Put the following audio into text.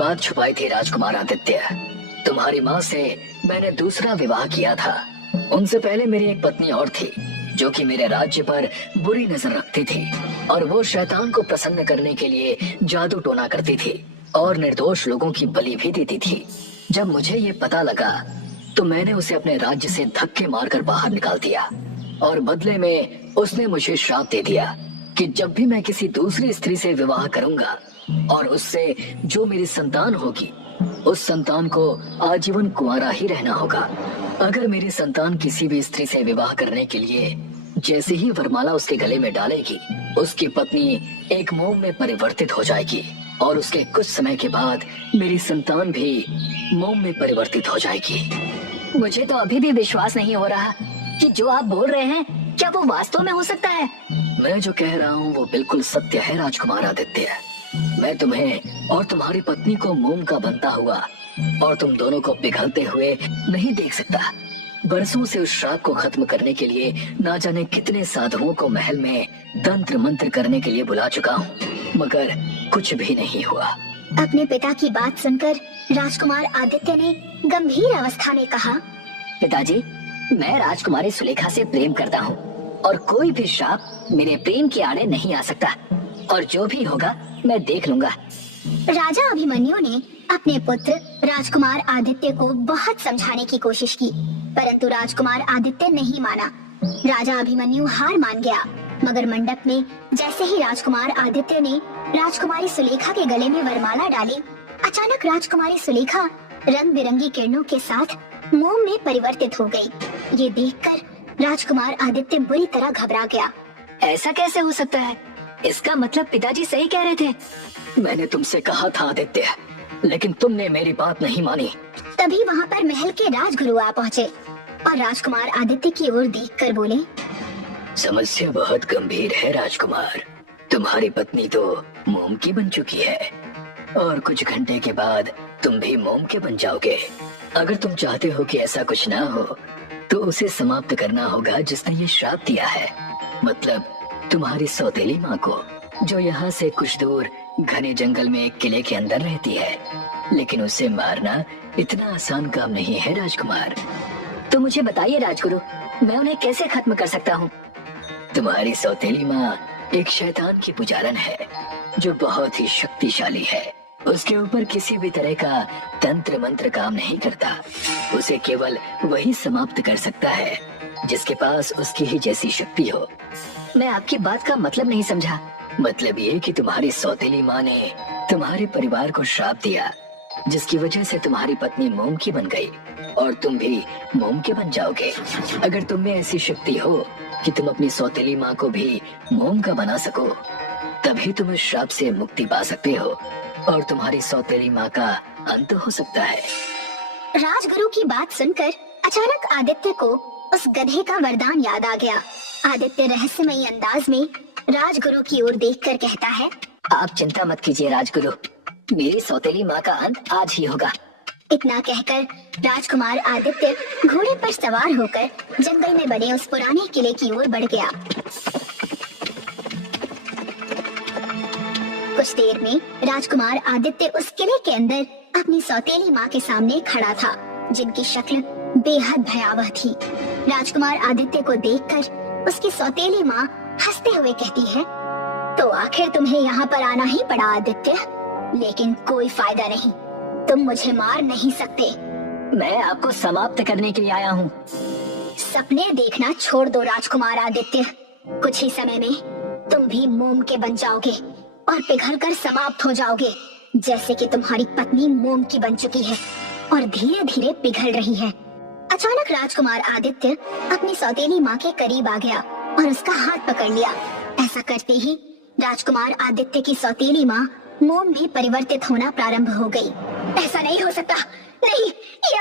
बात छुपाई थी राजकुमार आदित्य। तुम्हारी माँ से मैंने दूसरा विवाह किया था। उनसे पहले मेरी एक पत्नी और थी जो कि मेरे राज्य पर बुरी नजर रखती थी और वो शैतान को प्रसन्न करने के लिए जादू टोना करती थी और निर्दोष लोगों की बलि भी देती थी। जब मुझे ये पता लगा तो मैंने उसे अपने राज्य से धक्के मारकर बाहर निकाल दिया और बदले में उसने मुझे श्राप दे दिया कि जब भी मैं किसी दूसरी स्त्री से विवाह करूंगा और उससे जो मेरी संतान होगी उस संतान को आजीवन कुंवारा ही रहना होगा। अगर मेरी संतान किसी भी स्त्री से विवाह करने के लिए जैसे ही वरमाला उसके गले में डालेगी उसकी पत्नी एक मोम में परिवर्तित हो जाएगी और उसके कुछ समय के बाद मेरी संतान भी मोम में परिवर्तित हो जाएगी। मुझे तो अभी भी विश्वास नहीं हो रहा कि जो आप बोल रहे हैं क्या वो वास्तव में हो सकता है। मैं जो कह रहा हूँ वो बिल्कुल सत्य है राजकुमार आदित्य। मैं तुम्हें और तुम्हारी पत्नी को मोम का बनता हुआ और तुम दोनों को पिघलते हुए नहीं देख सकता। बरसों से उस श्राप को खत्म करने के लिए ना जाने कितने साधुओं को महल में तंत्र मंत्र करने के लिए बुला चुका हूँ, मगर कुछ भी नहीं हुआ। अपने पिता की बात सुनकर राजकुमार आदित्य ने गंभीर अवस्था में कहा, पिताजी, मैं राजकुमारी सुलेखा से प्रेम करता हूँ और कोई भी श्राप मेरे प्रेम के आड़े नहीं आ सकता और जो भी होगा मैं देख लूंगा। राजा अभिमन्यु ने अपने पुत्र राजकुमार आदित्य को बहुत समझाने की कोशिश की, परंतु राजकुमार आदित्य नहीं माना। राजा अभिमन्यु हार मान गया, मगर मंडप में जैसे ही राजकुमार आदित्य ने राजकुमारी सुलेखा के गले में वरमाला डाली, अचानक राजकुमारी सुलेखा रंग बिरंगी किरणों के साथ मोम में परिवर्तित हो गई। ये देखकर राजकुमार आदित्य बुरी तरह घबरा गया। ऐसा कैसे हो सकता है? इसका मतलब पिताजी सही कह रहे थे। मैंने तुमसे कहा था आदित्य, लेकिन तुमने मेरी बात नहीं मानी। तभी वहाँ पर महल के राजगुरु आ पहुँचे और राजकुमार आदित्य की ओर देखकर बोले, समस्या बहुत गंभीर है राजकुमार। तुम्हारी पत्नी तो मोम की बन चुकी है और कुछ घंटे के बाद तुम भी मोम के बन जाओगे। अगर तुम चाहते हो कि ऐसा कुछ ना हो तो उसे समाप्त करना होगा जिसने ये श्राप दिया है, मतलब तुम्हारी सौतेली माँ को, जो यहाँ से कुछ दूर घने जंगल में एक किले के अंदर रहती है। लेकिन उसे मारना इतना आसान काम नहीं है राजकुमार। तो मुझे बताइए राजगुरु, मैं उन्हें कैसे खत्म कर सकता हूँ? तुम्हारी सौतेली माँ एक शैतान की पुजारन है जो बहुत ही शक्तिशाली है। उसके ऊपर किसी भी तरह का तंत्र मंत्र काम नहीं करता। उसे केवल वही समाप्त कर सकता है जिसके पास उसकी ही जैसी शक्ति हो। मैं आपकी बात का मतलब नहीं समझा। मतलब ये कि तुम्हारी सौतेली माँ ने तुम्हारे परिवार को श्राप दिया जिसकी वजह से तुम्हारी पत्नी मोम की बन गई और तुम भी मोम के बन जाओगे। अगर तुम में ऐसी शक्ति हो कि तुम अपनी सौतेली माँ को भी मोम का बना सको तभी तुम इस श्राप से मुक्ति पा सकते हो और तुम्हारी सौतेली माँ का अंत हो सकता है। राजगुरु की बात सुनकर अचानक आदित्य को उस गधे का वरदान याद आ गया। आदित्य रहस्यमयी अंदाज में राजगुरु की ओर देखकर कहता है, आप चिंता मत कीजिए राजगुरु, मेरी सौतेली माँ का अंत आज ही होगा। इतना कहकर राजकुमार आदित्य घोड़े पर सवार होकर जंगल में बने उस पुराने किले की ओर बढ़ गया। कुछ देर में राजकुमार आदित्य उस किले के अंदर अपनी सौतेली माँ के सामने खड़ा था, जिनकी शक्ल बेहद भयावह थी। राजकुमार आदित्य को देखकर उसकी सौतेली माँ हंसते हुए कहती है, तो आखिर तुम्हें यहाँ पर आना ही पड़ा आदित्य, लेकिन कोई फायदा नहीं, तुम मुझे मार नहीं सकते। मैं आपको समाप्त करने के लिए आया हूँ। सपने देखना छोड़ दो राजकुमार आदित्य, कुछ ही समय में तुम भी मोम के बन जाओगे और पिघलकर समाप्त हो जाओगे, जैसे कि तुम्हारी पत्नी मोम की बन चुकी है और धीरे धीरे पिघल रही है। अचानक राजकुमार आदित्य अपनी सौतेली माँ के करीब आ गया और उसका हाथ पकड़ लिया। ऐसा करते ही राजकुमार आदित्य की सौतेली माँ मोम भी परिवर्तित होना प्रारंभ हो गई। ऐसा नहीं हो सकता, नहीं, ये